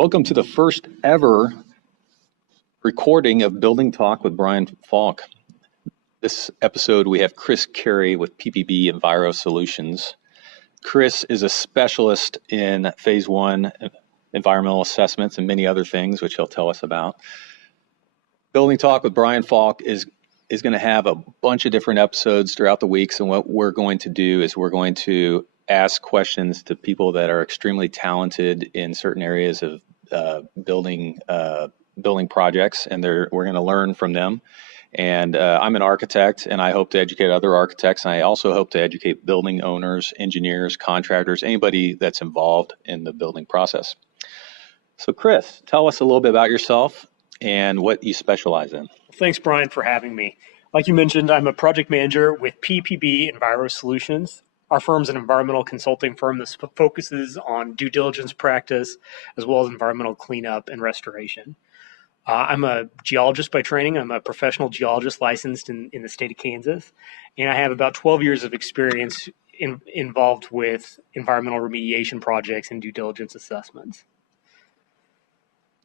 Welcome to the first ever recording of Building Talk with Bryan Falk. This episode, we have Carey with PPB Enviro Solutions. Chris is a specialist in phase one environmental assessments and many other things, which he'll tell us about. Building Talk with Bryan Falk is going to have a bunch of different episodes throughout the weeks. And what we're going to do is we're going to ask questions to people that are extremely talented in certain areas of building projects, and we're going to learn from them. And I'm an architect, and I hope to educate other architects. And I also hope to educate building owners, engineers, contractors, anybody that's involved in the building process. So Chris, tell us a little bit about yourself and what you specialize in. Thanks, Bryan, for having me. Like you mentioned, I'm a project manager with PPB Enviro Solutions. Our firm's an environmental consulting firm that focuses on due diligence practice, as well as environmental cleanup and restoration. I'm a geologist by training. I'm a professional geologist licensed in the state of Kansas, and I have about 12 years of experience involved with environmental remediation projects and due diligence assessments.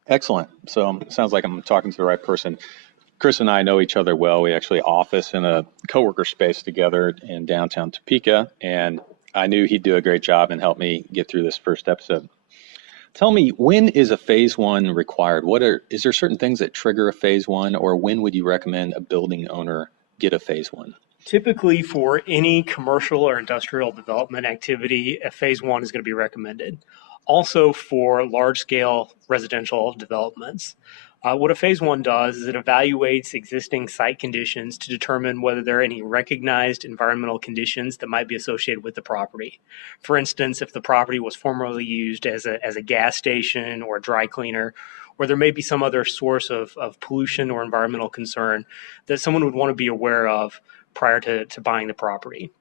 Excellent. So it sounds like I'm talking to the right person. Chris and I know each other well. We actually office in a coworker space together in downtown Topeka, and I knew he'd do a great job and help me get through this first episode. Tell me, when is a phase one required? Is there certain things that trigger a phase one, or when would you recommend a building owner get a phase one? Typically, for any commercial or industrial development activity, a phase one is going to be recommended. Also, for large-scale residential developments. What a phase one does is it evaluates existing site conditions to determine whether there are any recognized environmental conditions that might be associated with the property. For instance, if the property was formerly used as a gas station or a dry cleaner, or there may be some other source of pollution or environmental concern that someone would want to be aware of prior to buying the property.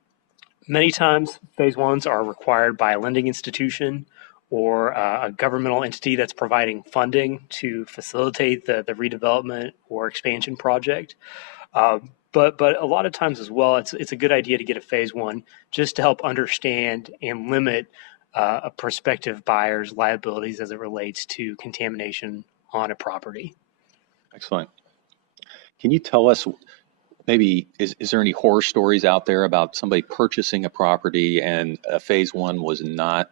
Many times, phase ones are required by a lending institution or a governmental entity that's providing funding to facilitate the redevelopment or expansion project. But a lot of times as well, it's a good idea to get a phase one just to help understand and limit a prospective buyer's liabilities as it relates to contamination on a property. Excellent. Can you tell us, maybe, is there any horror stories out there about somebody purchasing a property and a phase one was not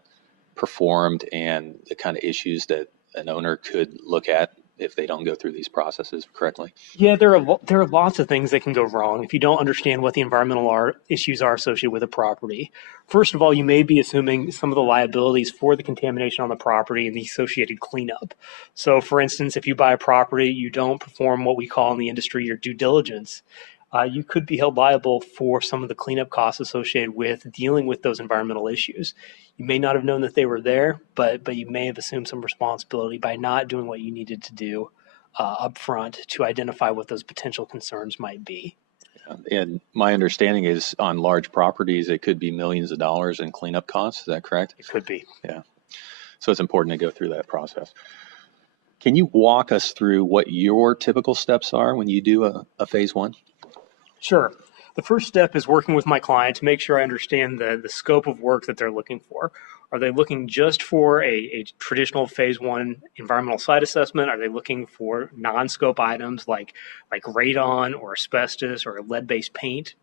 performed, and the kind of issues that an owner could look at if they don't go through these processes correctly? Yeah, there are lots of things that can go wrong if you don't understand what the environmental issues are associated with a property. First of all, you may be assuming some of the liabilities for the contamination on the property and the associated cleanup. So, for instance, if you buy a property, you don't perform what we call in the industry your due diligence. You could be held liable for some of the cleanup costs associated with dealing with those environmental issues. You may not have known that they were there, but you may have assumed some responsibility by not doing what you needed to do up front to identify what those potential concerns might be. And my understanding is on large properties, it could be millions of dollars in cleanup costs. Is that correct? It could be. Yeah. So it's important to go through that process. Can you walk us through what your typical steps are when you do a phase one? Sure. The first step is working with my client to make sure I understand the scope of work that they're looking for. Are they looking just for a traditional phase one environmental site assessment? Are they looking for non-scope items like radon or asbestos or lead-based paint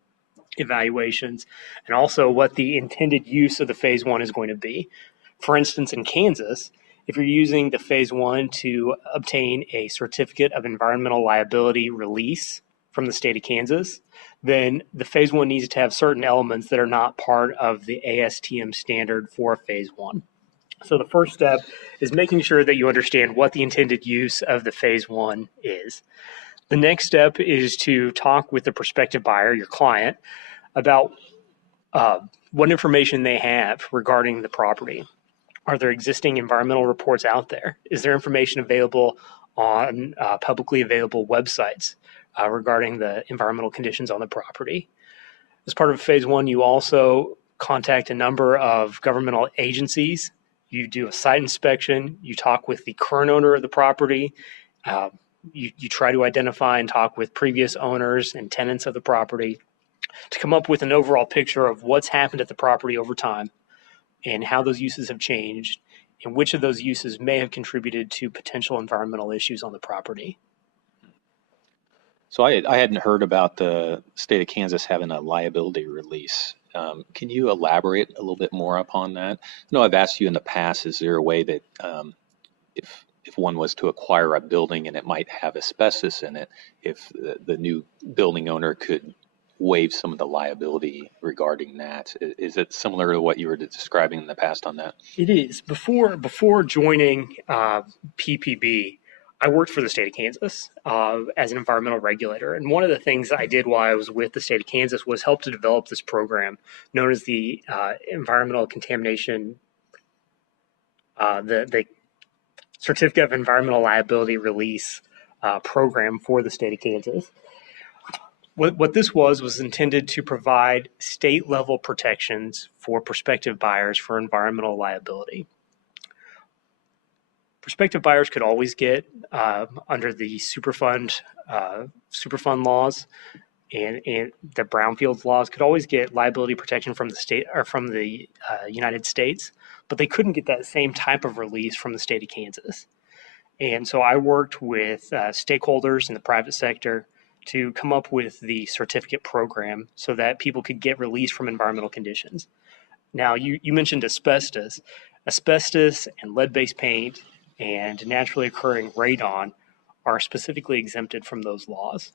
evaluations? And also what the intended use of the phase one is going to be. For instance, in Kansas, if you're using the phase one to obtain a certificate of environmental liability release from the state of Kansas, then the phase one needs to have certain elements that are not part of the ASTM standard for phase one. So the first step is making sure that you understand what the intended use of the phase one is. The next step is to talk with the prospective buyer, your client, about what information they have regarding the property. Are there existing environmental reports out there? Is there information available on publicly available websites regarding the environmental conditions on the property? As part of phase one, you also contact a number of governmental agencies. You do a site inspection. You talk with the current owner of the property. You try to identify and talk with previous owners and tenants of the property to come up with an overall picture of what's happened at the property over time and how those uses have changed and which of those uses may have contributed to potential environmental issues on the property. So I hadn't heard about the state of Kansas having a liability release. Can you elaborate a little bit more upon that? I know I've asked you in the past, is there a way that if one was to acquire a building and it might have asbestos in it, if the new building owner could waive some of the liability regarding that? Is it similar to what you were describing in the past on that? It is. Before joining PPB, I worked for the state of Kansas as an environmental regulator. And one of the things I did while I was with the state of Kansas was help to develop this program known as the environmental contamination, the Certificate of Environmental Liability Release program for the state of Kansas. What this was intended to provide state level protections for prospective buyers for environmental liability. Prospective buyers could always get under the Superfund laws and the brownfields laws could always get liability protection from the state or from the United States, but they couldn't get that same type of release from the state of Kansas. And so I worked with stakeholders in the private sector to come up with the certificate program so that people could get released from environmental conditions. Now, you mentioned asbestos. Asbestos and lead-based paint and naturally occurring radon are specifically exempted from those laws.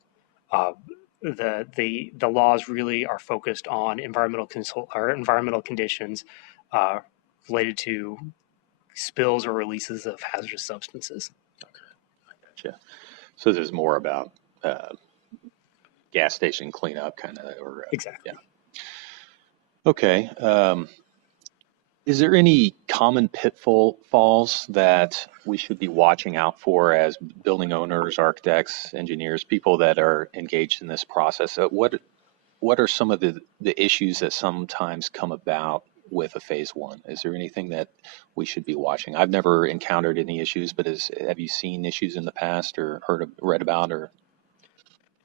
The laws really are focused on environmental conditions related to spills or releases of hazardous substances. Okay, I gotcha. So there's more about gas station cleanup kind of, or Exactly. Yeah. Okay. Is there any common pitfalls that we should be watching out for as building owners, architects, engineers, people that are engaged in this process? What are some of the issues that sometimes come about with a phase one? Is there anything that we should be watching? I've never encountered any issues, but have you seen issues in the past or read about or?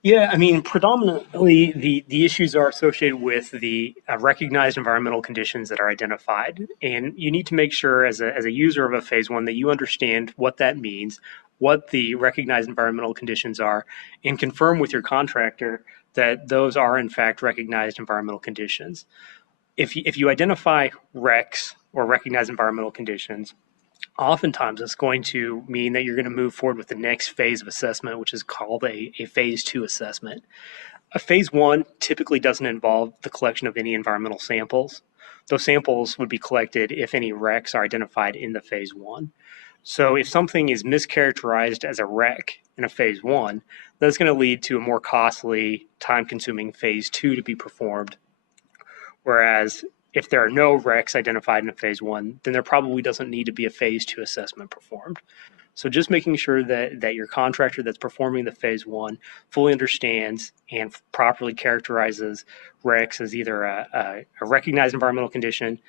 Yeah, I mean, predominantly the issues are associated with the recognized environmental conditions that are identified. And you need to make sure as a user of a phase one that you understand what that means, what the recognized environmental conditions are, and confirm with your contractor that those are in fact recognized environmental conditions. If you identify RECs or recognized environmental conditions, oftentimes it's going to mean that you're going to move forward with the next phase of assessment, which is called a phase two assessment. A phase one typically doesn't involve the collection of any environmental samples. Those samples would be collected if any RECs are identified in the phase one. So if something is mischaracterized as a REC in a phase one, that's going to lead to a more costly, time-consuming phase two to be performed. Whereas if there are no RECs identified in a phase one, then there probably doesn't need to be a phase two assessment performed. So just making sure that your contractor that's performing the phase one fully understands and properly characterizes RECs as either a recognized environmental condition,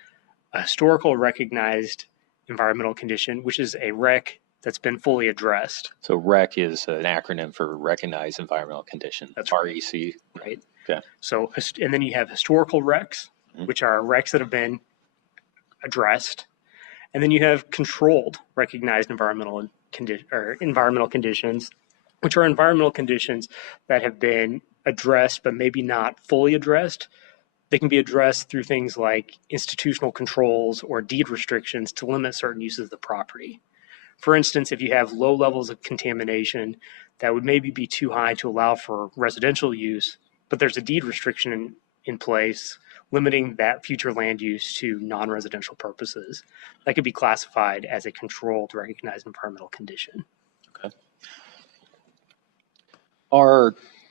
a historical recognized environmental condition, which is a REC that's been fully addressed. So REC is an acronym for Recognized Environmental Condition. That's REC. Right. Okay. So, and then you have historical RECs, which are RECs that have been addressed. And then you have controlled recognized environmental conditions, which are environmental conditions that have been addressed but maybe not fully addressed. They can be addressed through things like institutional controls or deed restrictions to limit certain uses of the property. For instance, if you have low levels of contamination that would maybe be too high to allow for residential use, but there's a deed restriction in place limiting that future land use to non-residential purposes, that could be classified as a controlled recognized environmental condition. Okay.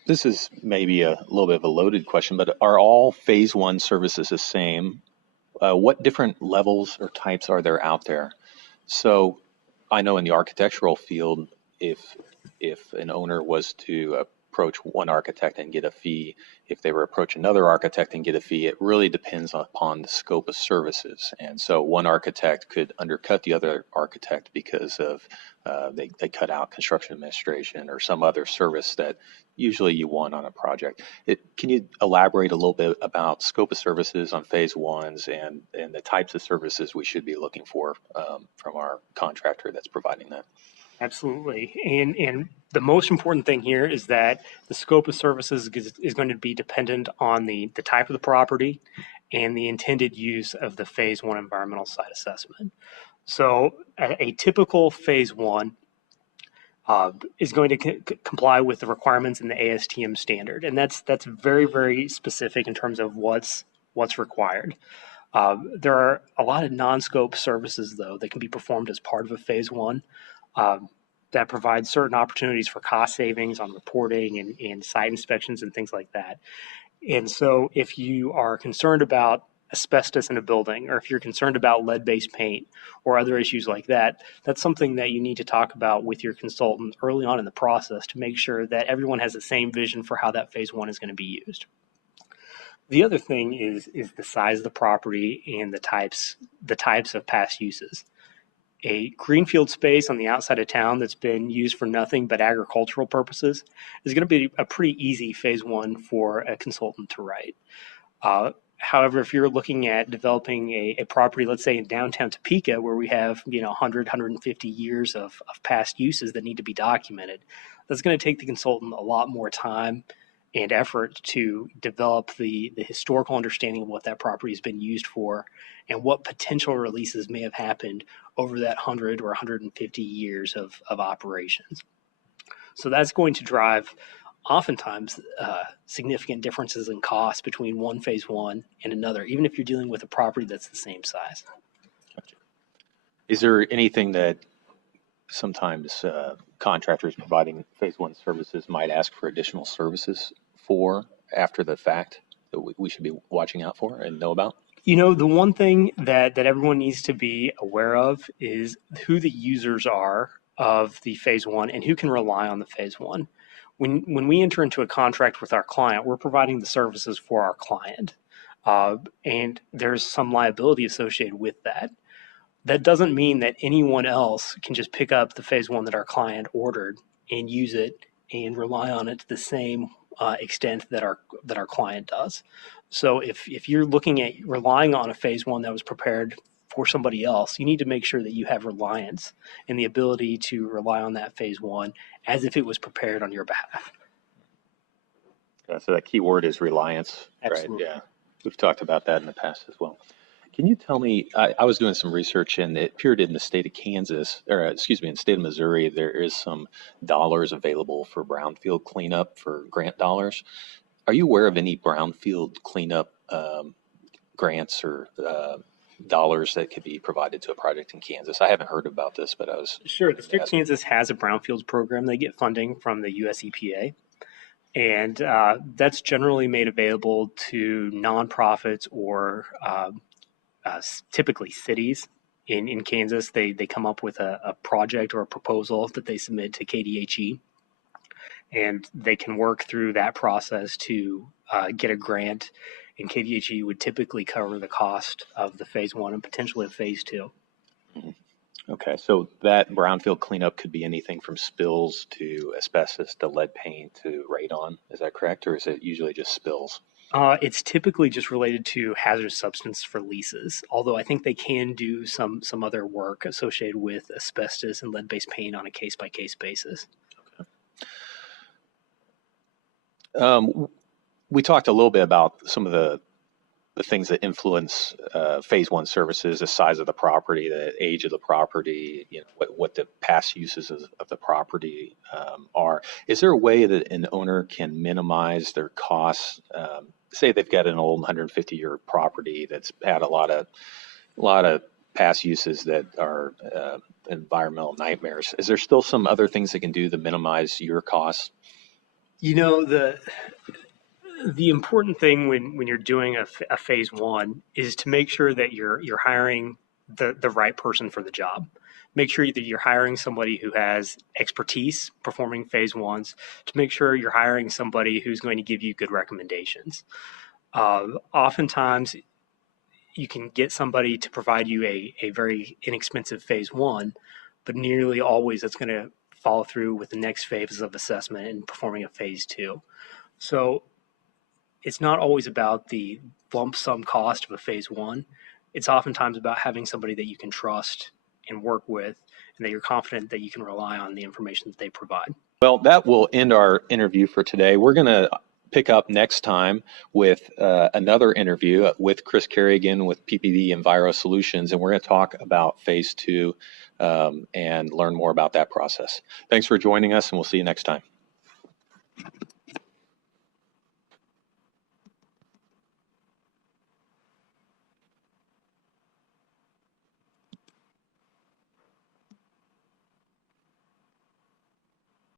This is maybe a little bit of a loaded question, but are all phase one services the same? What different levels or types are there out there? So I know in the architectural field, if an owner was to approach one architect and get a fee, if they were approach another architect and get a fee. It really depends upon the scope of services. And so one architect could undercut the other architect because of they cut out construction administration or some other service that usually you want on a project. Can you elaborate a little bit about scope of services on phase ones and the types of services we should be looking for from our contractor that's providing that? Absolutely. And the most important thing here is that the scope of services is going to be dependent on the type of the property and the intended use of the phase one environmental site assessment. So a typical phase one is going to comply with the requirements in the ASTM standard. And that's very, very specific in terms of what's required. There are a lot of non-scope services, though, that can be performed as part of a phase one. That provides certain opportunities for cost savings on reporting and site inspections and things like that. And so if you are concerned about asbestos in a building, or if you're concerned about lead-based paint or other issues like that, that's something that you need to talk about with your consultant early on in the process to make sure that everyone has the same vision for how that phase one is going to be used. The other thing is the size of the property and the types of past uses. A greenfield space on the outside of town that's been used for nothing but agricultural purposes is going to be a pretty easy phase one for a consultant to write. However, if you're looking at developing a property, let's say in downtown Topeka, where we have 100, 150 years of past uses that need to be documented, that's going to take the consultant a lot more time and effort to develop the historical understanding of what that property has been used for and what potential releases may have happened over that 100 or 150 years of operations. So that's going to drive oftentimes significant differences in cost between one phase one and another, even if you're dealing with a property that's the same size. Gotcha. Is there anything that sometimes contractors providing phase one services might ask for additional services for after the fact that we should be watching out for and know about? The one thing that everyone needs to be aware of is who the users are of the phase one and who can rely on the phase one. When we enter into a contract with our client, we're providing the services for our client, and there's some liability associated with that. That doesn't mean that anyone else can just pick up the phase one that our client ordered and use it and rely on it to the same extent that our client does. So if you're looking at relying on a phase one that was prepared for somebody else, you need to make sure that you have reliance and the ability to rely on that phase one as if it was prepared on your behalf. So that key word is reliance. Absolutely. Right? Yeah, we've talked about that in the past as well. Can you tell me, I was doing some research and it appeared in the state of Kansas, or excuse me, in the state of Missouri, there is some dollars available for brownfield cleanup for grant dollars. Are you aware of any brownfield cleanup grants or dollars that could be provided to a project in Kansas? I haven't heard about this, but I was... Sure, the state of Kansas has a brownfields program. They get funding from the US EPA. And that's generally made available to nonprofits or typically cities in Kansas. They come up with a project or a proposal that they submit to KDHE, and they can work through that process to get a grant. And KDHE would typically cover the cost of the phase one and potentially phase two. Mm-hmm. Okay, so that brownfield cleanup could be anything from spills to asbestos to lead paint to radon. Is that correct, or is it usually just spills? It's typically just related to hazardous substance releases, although I think they can do some other work associated with asbestos and lead-based paint on a case-by-case basis. Okay. We talked a little bit about some of the things that influence phase one services, the size of the property, the age of the property, what the past uses of the property are. Is there a way that an owner can minimize their costs? Say they've got an old 150-year property that's had a lot of past uses that are environmental nightmares. Is there still some other things they can do to minimize your costs? The important thing when you're doing a phase one is to make sure that you're hiring the right person for the job. make sure that you're hiring somebody who has expertise performing phase ones, to make sure you're hiring somebody who's going to give you good recommendations. Oftentimes, you can get somebody to provide you a very inexpensive phase one, but nearly always it's going to follow through with the next phase of assessment and performing a phase two. So it's not always about the lump sum cost of a phase one. It's oftentimes about having somebody that you can trust and work with, and that you're confident that you can rely on the information that they provide. Well, that will end our interview for today. We're going to pick up next time with another interview with Chris Carey again with PPB Enviro Solutions, and we're going to talk about phase two and learn more about that process. Thanks for joining us, and we'll see you next time.